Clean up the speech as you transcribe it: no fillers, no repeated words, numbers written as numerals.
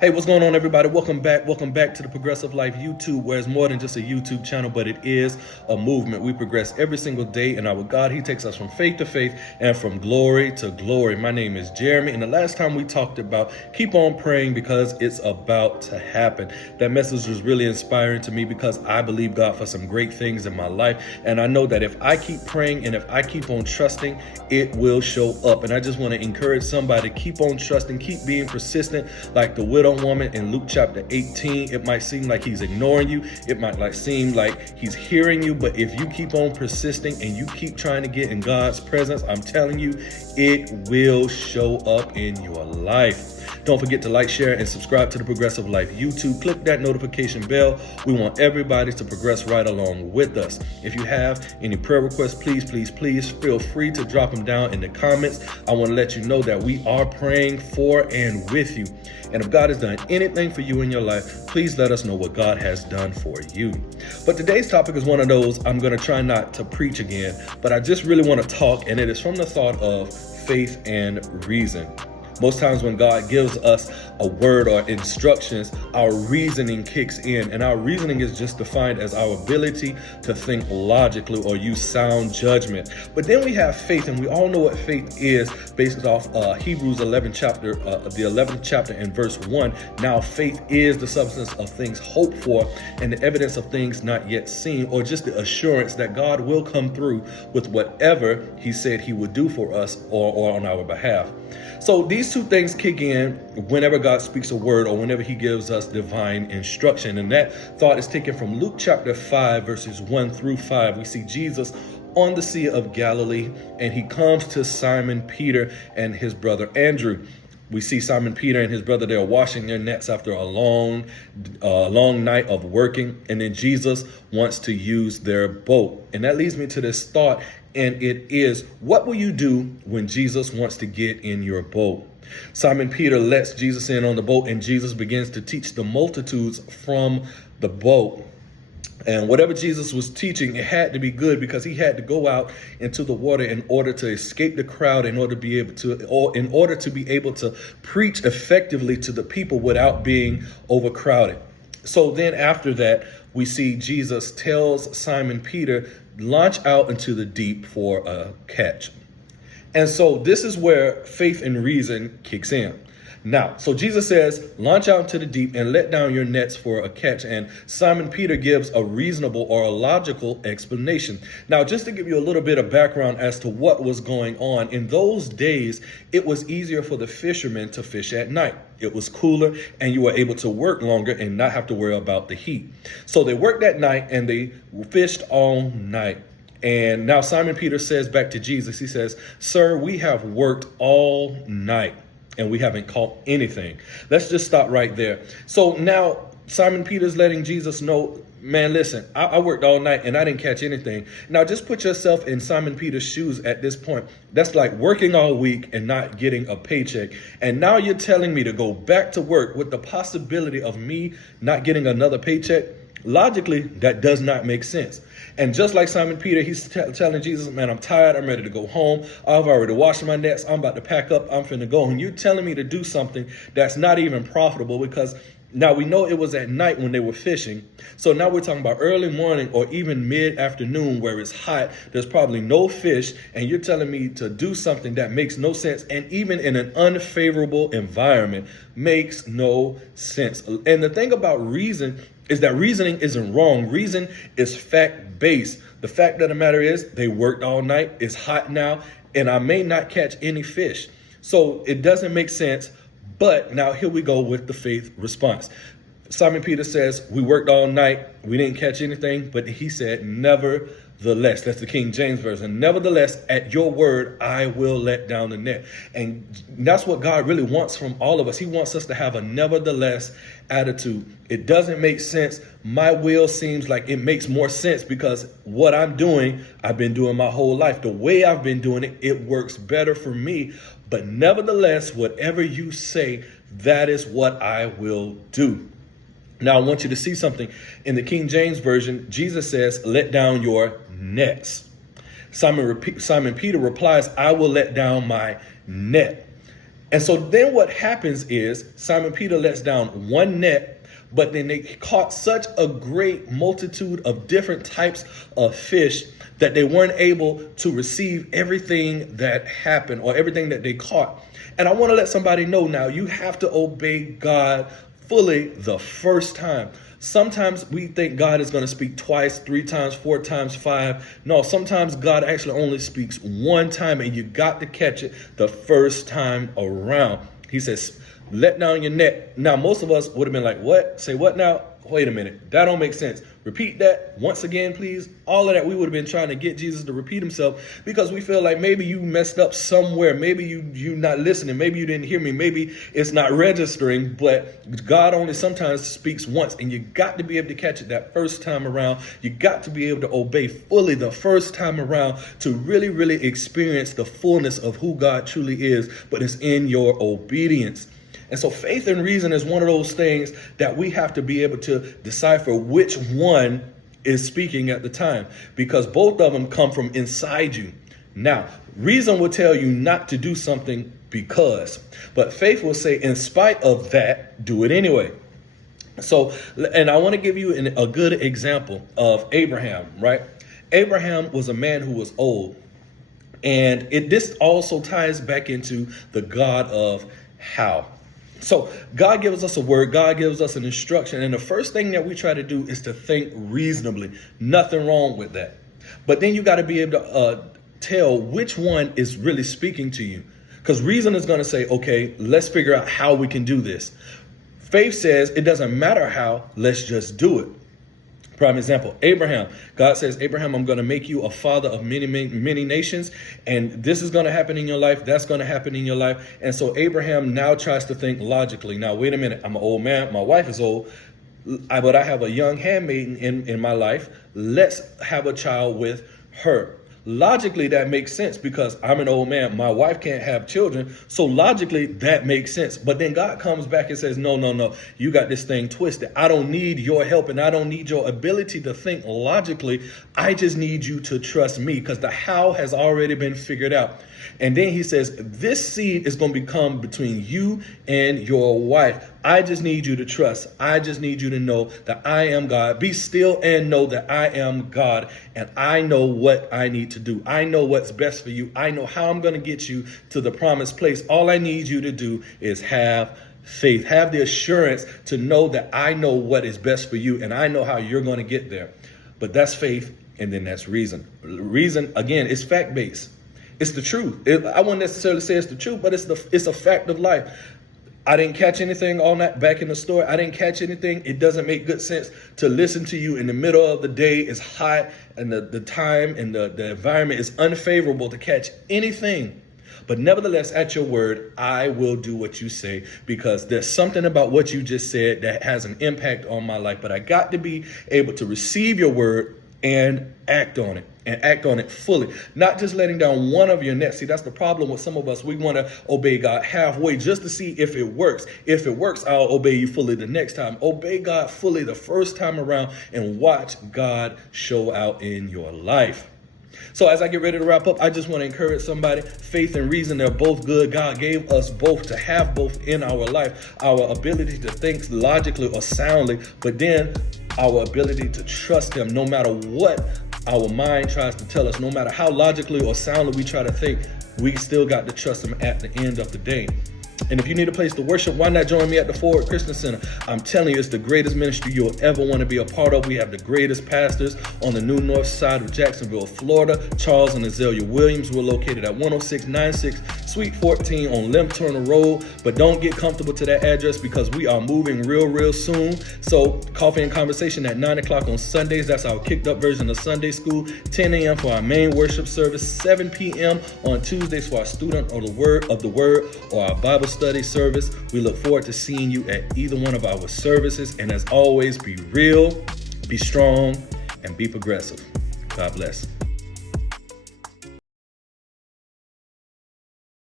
Hey, what's going on, everybody? Welcome back. Welcome back to the Progressive Life YouTube, where it's more than just a YouTube channel, but it is a movement. We progress every single day, and our God, He takes us from faith to faith and from glory to glory. My name is Jeremy, and the last time we talked about keep on praying because it's about to happen. That message was really inspiring to me because I believe God for some great things in my life, and I know that if I keep praying and if I keep on trusting, it will show up. And I just want to encourage somebody to keep on trusting, keep being persistent, like the widow woman in Luke chapter 18. It might seem like he's ignoring you. It might seem like he's hearing you. But if you keep on persisting and you keep trying to get in God's presence, I'm telling you, it will show up in your life. Don't forget to like, share, and subscribe to the Progressive Life YouTube. Click that notification bell. We want everybody to progress right along with us. If you have any prayer requests, please feel free to drop them down in the comments. I want to let you know that we are praying for and with you. And if God has done anything for you in your life, please let us know what God has done for you. But today's topic is one of those I'm going to try not to preach again, but I just really want to talk, and it is from the thought of faith and reason. Most times when God gives us a word or instructions, our reasoning kicks in, and our reasoning is just defined as our ability to think logically or use sound judgment. But then we have faith, and we all know what faith is based off Hebrews 11 chapter, the 11th chapter and verse 1. Now faith is the substance of things hoped for and the evidence of things not yet seen, or just the assurance that God will come through with whatever He said He would do for us or on our behalf. So these two things kick in whenever God speaks a word or whenever He gives us divine instruction. And that thought is taken from Luke chapter 5, verses 1 through 5. We see Jesus on the Sea of Galilee, and He comes to Simon Peter and his brother Andrew. We see Simon Peter and his brother, they're washing their nets after a long night of working. And then Jesus wants to use their boat. And that leads me to this thought. And it is, what will you do when Jesus wants to get in your boat? Simon Peter lets Jesus in on the boat, and Jesus begins to teach the multitudes from the boat. And whatever Jesus was teaching, it had to be good because He had to go out into the water in order to escape the crowd, in order to be able to preach effectively to the people without being overcrowded. So then after that, we see Jesus tells Simon Peter, launch out into the deep for a catch. And so this is where faith and reason kicks in. Now, so Jesus says, launch out into the deep and let down your nets for a catch. And Simon Peter gives a reasonable or a logical explanation. Now, just to give you a little bit of background as to what was going on, in those days, it was easier for the fishermen to fish at night. It was cooler, and you were able to work longer and not have to worry about the heat. So they worked at night and they fished all night. And now Simon Peter says back to Jesus, he says, "Sir, we have worked all night and we haven't caught anything." Let's just stop right there. So now Simon Peter's letting Jesus know, man, listen, I worked all night and I didn't catch anything. Now just put yourself in Simon Peter's shoes at this point. That's like working all week and not getting a paycheck. And now you're telling me to go back to work with the possibility of me not getting another paycheck? Logically, that does not make sense. And just like Simon Peter, he's telling Jesus, man, I'm tired. I'm ready to go home. I've already washed my nets. I'm about to pack up. I'm finna go. And you're telling me to do something that's not even profitable, because now we know it was at night when they were fishing. So now we're talking about early morning or even mid-afternoon where it's hot. There's probably no fish. And you're telling me to do something that makes no sense. And even in an unfavorable environment makes no sense. And the thing about reason is that reasoning isn't wrong. Reason is fact-based. The fact of the matter is they worked all night. It's hot now, and I may not catch any fish. So it doesn't make sense. But now here we go with the faith response. Simon Peter says, we worked all night. We didn't catch anything, but he said, nevertheless, that's the King James Version. Nevertheless, at your word, I will let down the net. And that's what God really wants from all of us. He wants us to have a nevertheless attitude. It doesn't make sense. My will seems like it makes more sense because what I'm doing, I've been doing my whole life. The way I've been doing it, it works better for me. But nevertheless, whatever you say, that is what I will do. Now, I want you to see something. In the King James Version, Jesus says, let down your nets. Simon Peter replies, I will let down my net. And so then what happens is Simon Peter lets down one net, but then they caught such a great multitude of different types of fish that they weren't able to receive everything that happened or everything that they caught. And I want to let somebody know now, you have to obey God fully the first time. Sometimes we think God is going to speak twice, 3 times, 4 times, 5. No, sometimes God actually only speaks one time, and you got to catch it the first time around. He says, let down your net. Now, most of us would have been like, what? Say what now? Wait a minute. That don't make sense. Repeat that once again, please. All of that, we would have been trying to get Jesus to repeat himself because we feel like maybe you messed up somewhere. Maybe you not listening. Maybe you didn't hear me. Maybe it's not registering, but God only sometimes speaks once, and you got to be able to catch it that first time around. You got to be able to obey fully the first time around to really, really experience the fullness of who God truly is, but it's in your obedience. And so faith and reason is one of those things that we have to be able to decipher which one is speaking at the time, because both of them come from inside you. Now, reason will tell you not to do something because, but faith will say, in spite of that, do it anyway. So, and I want to give you a good example of Abraham, right? Abraham was a man who was old. And this also ties back into the God of how. So God gives us a word, God gives us an instruction, and the first thing that we try to do is to think reasonably. Nothing wrong with that. But then you got to be able to tell which one is really speaking to you. Because reason is going to say, okay, let's figure out how we can do this. Faith says it doesn't matter how, let's just do it. Prime example, Abraham. God says, Abraham, I'm going to make you a father of many, many, many nations. And this is going to happen in your life. That's going to happen in your life. And so Abraham now tries to think logically. Now, wait a minute. I'm an old man. My wife is old. But I have a young handmaiden in my life. Let's have a child with her. Logically, that makes sense because I'm an old man. My wife can't have children. So logically, that makes sense. But then God comes back and says, no. You got this thing twisted. I don't need your help and I don't need your ability to think logically. I just need you to trust me because the how has already been figured out. And then he says, this seed is going to become between you and your wife. I just need you to trust. I just need you to know that I am God. Be still and know that I am God. And I know what I need to do. I know what's best for you. I know how I'm going to get you to the promised place. All I need you to do is have faith. Have the assurance to know that I know what is best for you. And I know how you're going to get there. But that's faith. And then that's reason. Reason, again, is fact-based. It's the truth. I wouldn't necessarily say it's the truth, but it's a fact of life. I didn't catch anything all night back in the store. I didn't catch anything. It doesn't make good sense to listen to you in the middle of the day. It's hot and the time and the environment is unfavorable to catch anything. But nevertheless, at your word, I will do what you say because there's something about what you just said that has an impact on my life. But I got to be able to receive your word and act on it. And act on it fully, not just letting down one of your nets. See, that's the problem with some of us. We want to obey God halfway just to see if it works. If it works, I'll obey you fully the next time. Obey God fully the first time around and watch God show out in your life. So as I get ready to wrap up, I just want to encourage somebody. Faith and reason, they're both good. God gave us both to have both in our life. Our ability to think logically or soundly, but then our ability to trust him no matter what our mind tries to tell us, no matter how logically or soundly we try to think, we still got to trust him at the end of the day. And if you need a place to worship, why not join me at the Forward Christian Center? I'm telling you, it's the greatest ministry you'll ever want to be a part of. We have the greatest pastors on the new north side of Jacksonville, Florida. Charles and Azalea Williams. We're located at 10696 Suite 14 on Limb Turner Road. But don't get comfortable to that address because we are moving real soon. So coffee and conversation at 9 o'clock on Sundays. That's our kicked up version of Sunday school. 10 a.m. for our main worship service. 7 p.m. on Tuesdays for our student of the word or our Bible study service. We look forward to seeing you at either one of our services. And as always, be real, be strong, and be progressive. God bless.